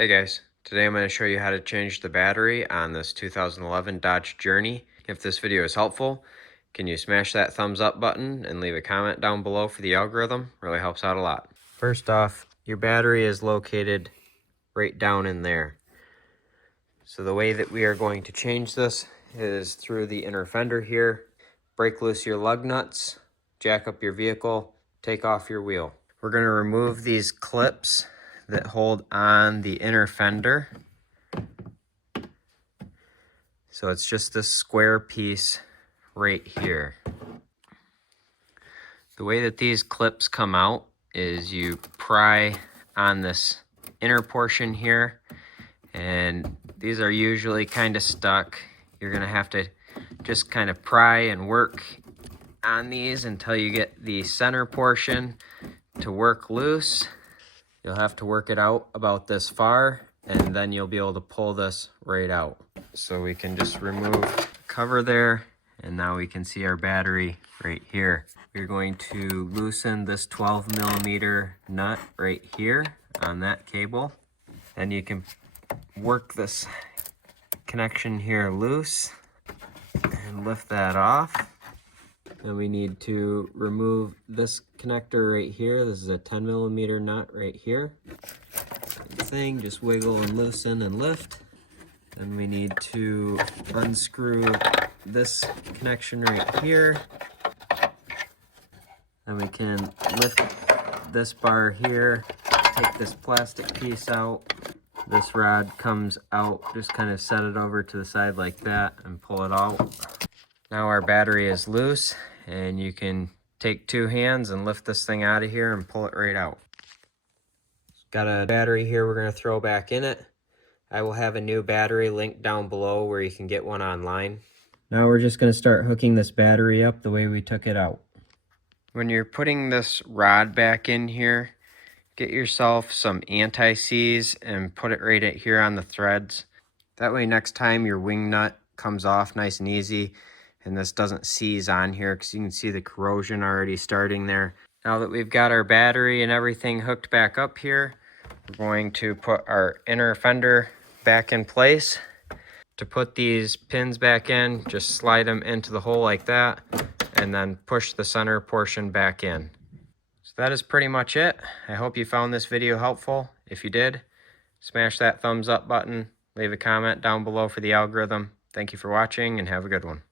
Hey guys, today I'm going to show you how to change the battery on this 2011 Dodge Journey. If this video is helpful, can you smash that thumbs up button and leave a comment down below for the algorithm? Really helps out a lot. First off, your battery is located right down in there. So the way that we are going to change this is through the inner fender here. Break loose your lug nuts, jack up your vehicle, take off your wheel. We're going to remove these clips that hold on the inner fender. So it's just this square piece right here. The way that these clips come out is you pry on this inner portion here, and these are usually kind of stuck. You're gonna have to just kind of pry and work on these until you get the center portion to work loose. You'll have to work it out about this far, and then you'll be able to pull this right out. So we can just remove the cover there, and now we can see our battery right here. We're going to loosen this 12mm nut right here on that cable, and you can work this connection here loose and lift that off. Then we need to remove this connector right here. This is a 10mm nut right here. Same thing, just wiggle and loosen and lift. Then we need to unscrew this connection right here. Then we can lift this bar here, take this plastic piece out. This rod comes out, just kind of set it over to the side like that and pull it out. Now our battery is loose, and you can take two hands and lift this thing out of here and pull it right out. Got a battery here we're going to throw back in it. I will have a new battery linked down below where you can get one online. Now we're just going to start hooking this battery up the way we took it out. When you're putting this rod back in here, get yourself some anti-seize and put it right here on the threads. That way next time your wing nut comes off nice and easy, and this doesn't seize on here, because you can see the corrosion already starting there. Now that we've got our battery and everything hooked back up here, we're going to put our inner fender back in place. To put these pins back in, just slide them into the hole like that, and then push the center portion back in. So that is pretty much it. I hope you found this video helpful. If you did, smash that thumbs up button, leave a comment down below for the algorithm. Thank you for watching, and have a good one.